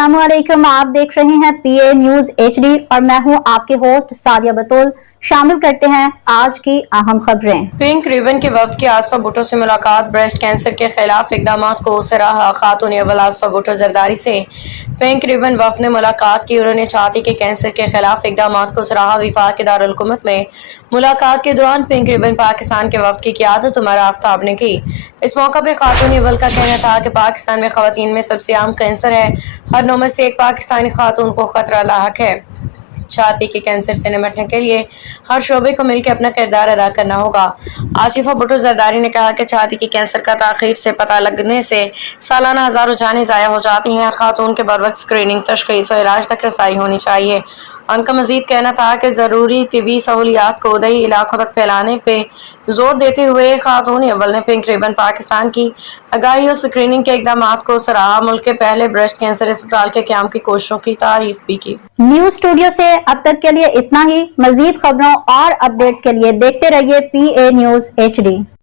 अस्सलामुअलैकुम, आप देख रहे हैं पीए न्यूज एचडी और मैं हूं आपके होस्ट सादिया बतूल। शामिल करते हैं आज की अहम खबरें। पिंक रिबन के वफ्द की आसफा भुट्टो से मुलाकात, ब्रेस्ट कैंसर के खिलाफ इकदाम को सराहा। खातून अव्वल आसफा भुट्टो जरदारी से पिंक रिबन वफ्द ने मुलाकात की। उन्होंने छाती के कैंसर के खिलाफ इकदाम को सराहा। विफाक के दारुल हुकूमत में मुलाकात के दौरान पिंक रिबन पाकिस्तान के वफ्द की क़ियादत उमर आफ्ताब ने की। इस मौका पर खातून अव्वल का कहना था कि पाकिस्तान में ख़वातीन में सबसे आम कैंसर है। हर 9 में से एक पाकिस्तानी खातून को खतरा लाहक है। छाती के कैंसर से निपटने के लिए हर शोबे को मिलकर अपना किरदार अदा करना होगा। आसिफा भुट्टो जरदारी ने कहा कि छाती के कैंसर का ताख़ीर से पता लगने से सालाना हज़ारों जानें ज़ाया हो जाती हैं। खातून के बरवक्त स्क्रीनिंग, तशख़ीस और इलाज तक रसाई होनी चाहिए। उनका मज़ीद कहना था कि ज़रूरी तिबी सहूलियात को दही इलाकों तक फैलाने पर जोर देते हुए खातून अव्वल ने पिंक रिबन पाकिस्तान की आगाही और स्क्रीनिंग के इकदाम को सराहा। मुल्क के पहले ब्रेस्ट कैंसर अस्पताल के क़याम की कोशिशों की तारीफ भी की। न्यूज स्टूडियो से अब तक के लिए इतना ही। मजीद खबरों और अपडेट्स के लिए देखते रहिए पीए न्यूज एचडी।